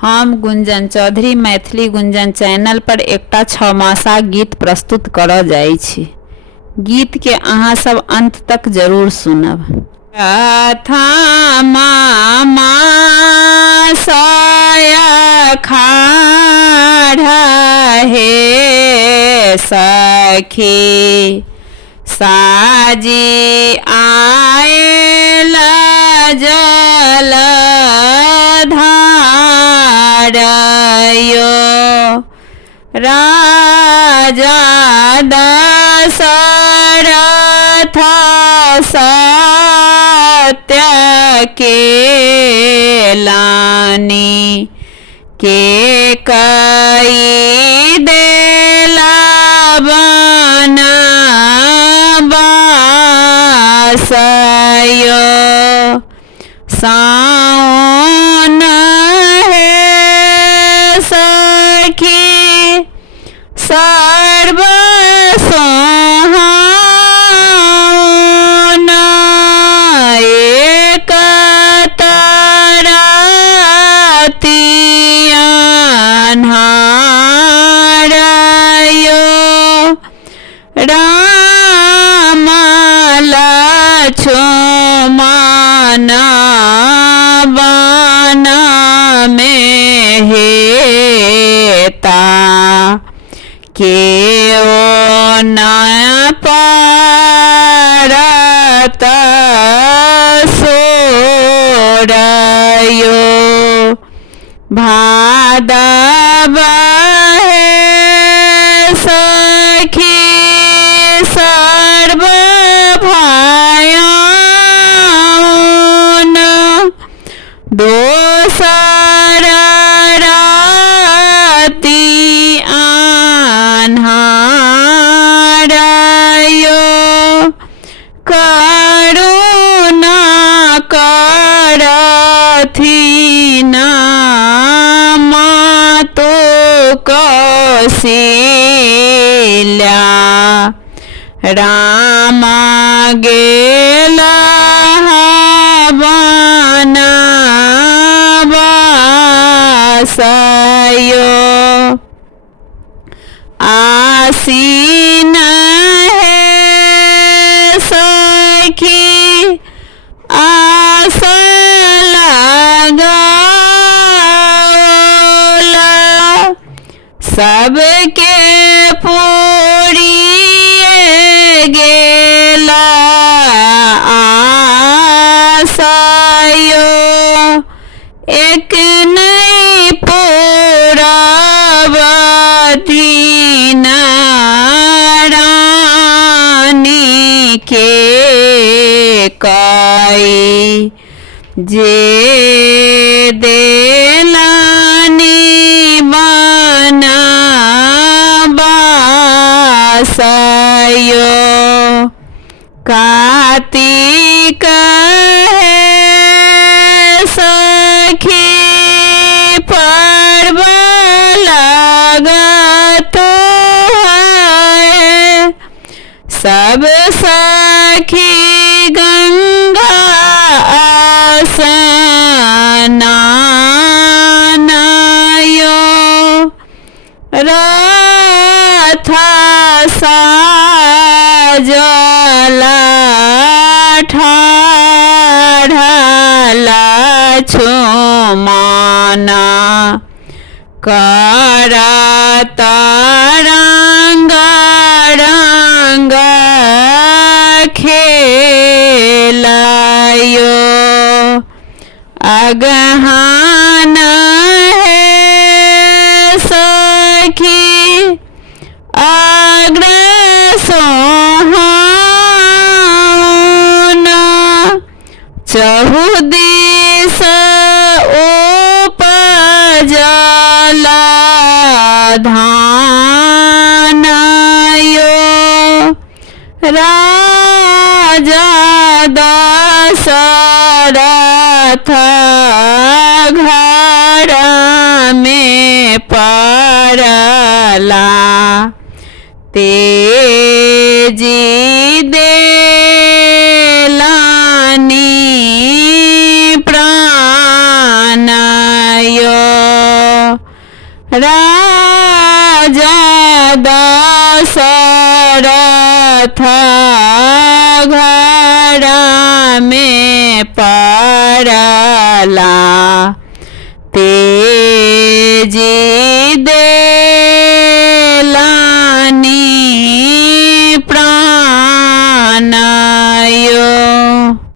हम गुंजन चौधरी मैथिली गुंजन चैनल पर एकटा छमासा गीत प्रस्तुत करऽ जाइ छी। गीत के अहाँ सब अंत तक जरूर सुनब। प्रथम खाड़ हे सखी साजी आयल जल धारयो राजा दशरथ सत्य के लानी के कई देला बनवासयो सावन हे सखी सर्व सोहावन एक तरती अन्हारयो राम लक्ष्मण वन में हेता के ओ न परत सोरयो भादव हे सखी सर्व भयान दोसर राति अन्हारयो करुणा करथिन मातो कौशल्या राम गेला बनवासयो आसीन हे सखी आस लगाओला सबके पूरिए गेला आसयो एक नहीं पूरावती रानी के कई जे देलानी बनवासयो कार्तिक हे सखी पर्व लगत है सब सखी गंगा स्नानायो रथ साजल ठाढ़ लक्ष्मण करत रंग रंग खेलयो अगहन हे सखी अग्र सोहावन चहुदिस उपजला धानयो राजा दशरथ घर में पड़ला तेजी देलानी प्राणयो राजा दशरथ घर में पड़ला, तेजी दे